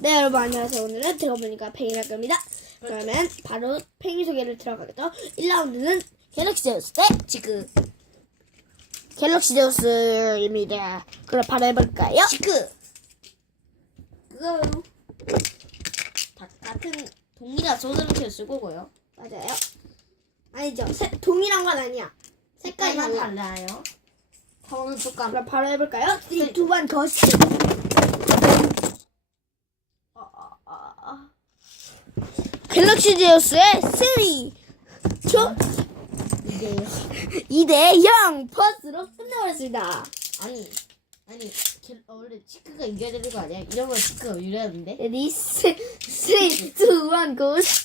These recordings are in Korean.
네 여러분 안녕하세요 오늘은 들어보니까 팽이 할 겁니다 그러면 바로 팽이 소개를 들어가겠죠 1라운드는 갤럭시 제우스 대 지크 갤럭시 제우스입니다 그럼 바로 해볼까요? 지크. 그거 다 같은 동일한 소드를 쓸 거고요. 맞아요 아니죠 세, 동일한 건 아니야 색깔만 달라 달라요. 타오는 촉감. 그럼 바로 해볼까요? 3, 2, 1, 거시 아, 아, 아, 아. 갤럭시 제우스의 3초 이게요. 2대 0 퍼스로 끝내버렸습니다 아니, 아니, 갤- 어, 원래 지크가 이겨야 되는 거 아니야? 이런 건 지크가 이겨야 되는데. 레디 3, 2, 1, 고시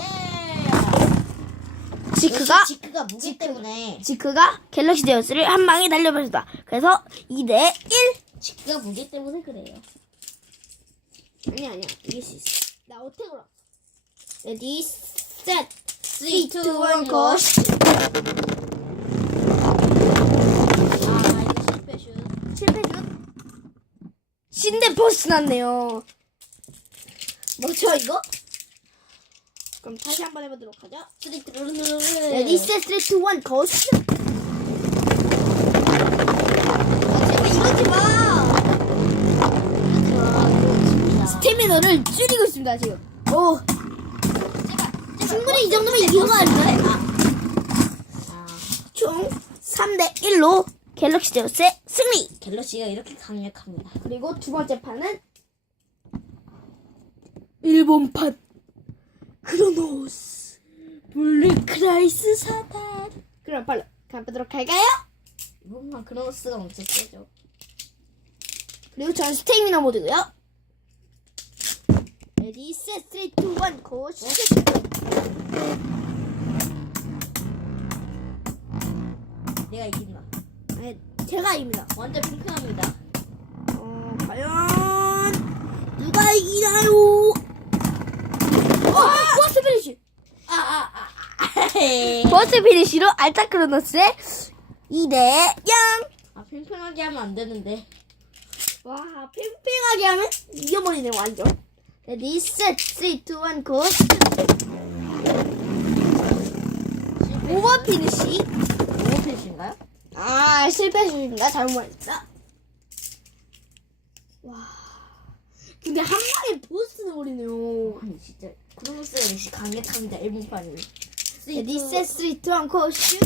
예! 지크가 역시 지크가 무기 때문에 지크가 갤럭시 제우스를 한 방에 날려버렸다. 그래서 2대 1. 지크가 무기 때문에 그래요. 아니 아니야. 이길 수 있어. 나 어택으로. 레디 셋. 3, 2, 1, 고. 아, 이거 실패슛. 실패 슛. 신대 버스 났네요. 뭐죠 이거? 그럼 다시 한번 해보도록 하죠. 스리트 레디 셋, 3, 2, 1, 고. 이러지 마. 스태미너를 줄이고 있습니다 지금. 오. 충분히 이 정도면 아닌가요? 아, 총 3대 1로 갤럭시 제우스의 승리. 갤럭시가 이렇게 강력합니다. 그리고 두 번째 판은 일본판 크로노스 블루크라이스 사단. 그럼 빨리 가보도록 할까요? 이번만 크로노스가 엄청 세죠. 그리고 전 스테미너 모드고요. 레디 셋 3, 2, 1 고. 슛. 내가 이긴다. 네, 제가 입니다. 완전 핑크합니다. 어, 과연 누가 이기나요? 어, 버스 피니시. 아, 아, 아, 아. 버스 피니시로 알타 크로노스의 2대 0. 아, 팽팽하게 하면 안 되는데. 와, 팽팽하게 하면 이겨버리네, 완전. 레디, 셋, 3, 2, 1, 고. 오버 피니시. 오버핏인가요? 아, 실패했습니다. 잘못 말했다. 와. 근데 한 방에 보스 넣어버리네요. 아니, 진짜. 크로노스가 역시 강력합니다. 일본판이. 레디, 셋, 3, 2, 1, 고. 슛.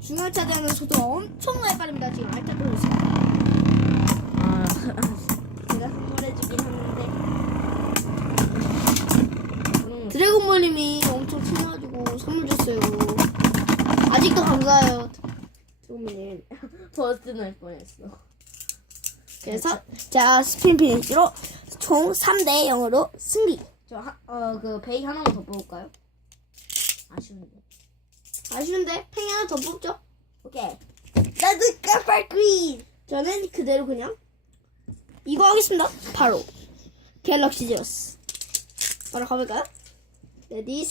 중앙 차지하는 속도가 엄청나게 빠릅니다. 지금 알타 크로노스. 아, 제가 선물해주긴 했는데. 크로노스. 드래곤볼님이 엄청 친 줬어요. 아직도 감사해요. 드래곤볼님. 버스 날 뻔했어. 그래서 자 스핀 피니시로 총 3대 0으로 승리. 저, 하, 어, 그, 베이 하나만 더 뽑을까요? 아쉬운데. 아쉬운데 팽이 하나 더 뽑죠. 오케이. 나도 까빨 퀸! 저는 그대로 그냥 이거 하겠습니다. 바로 갤럭시 제어스. 바로 가볼까요? 레디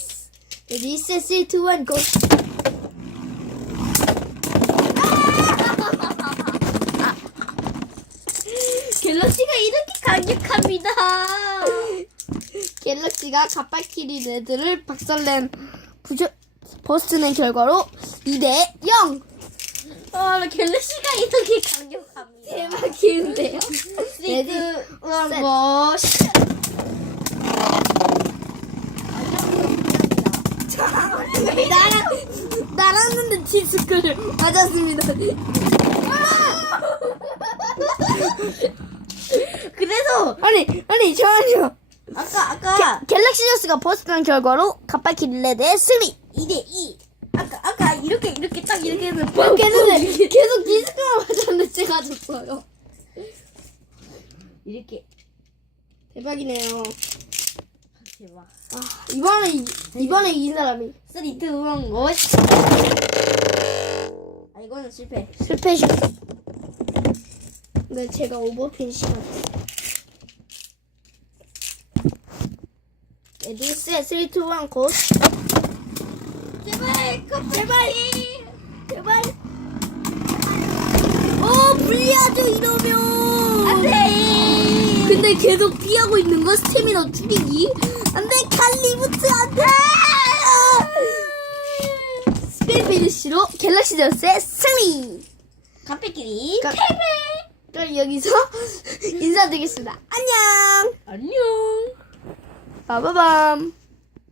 레디 셋, 3, 2, 1, 고. 갤럭시가 이렇게 강력합니다. 갤럭시가 갑발키리 레드를 박살낸 부저, 버스트낸 결과로 2대 0. 아, 갤럭시가 이렇게 강력합니다. 대박이는데요. 레디, 셋. 뭐, 시- 나랑, 날았는데 디스크를 맞았습니다. 그래서 아니, 아니, 잠깐만요. 아까 아까 갤럭시 저스가 버스트낸 결과로 갑발키리 레드의 승리. 2대 2. 아까 아까 이렇게 이렇게 딱 이렇게 해서 이렇게 했는데 계속 디스크만 맞았는데 제가 졌어요. 이렇게 대박이네요. 제발. 아, 이번에 이, 이번에 이긴 사람이. 3, 2, 1, 고! 아, 이거는 실패. 실패샷. 근데 제가 오버핀 시간. 레디스 3, 2, 1, 고! 제발, 컵 제발! 제발! 오 불리하죠, 이러면! 안 돼! 근데 계속 피하고 있는 거 스태미너 줄이기? 안돼 칼리부트 안돼! 피니쉬로 갤럭시 제우스의 승리! 카페끼리 가- 그럼 여기서 인사드리겠습니다. 안녕! 안녕. 빠바밤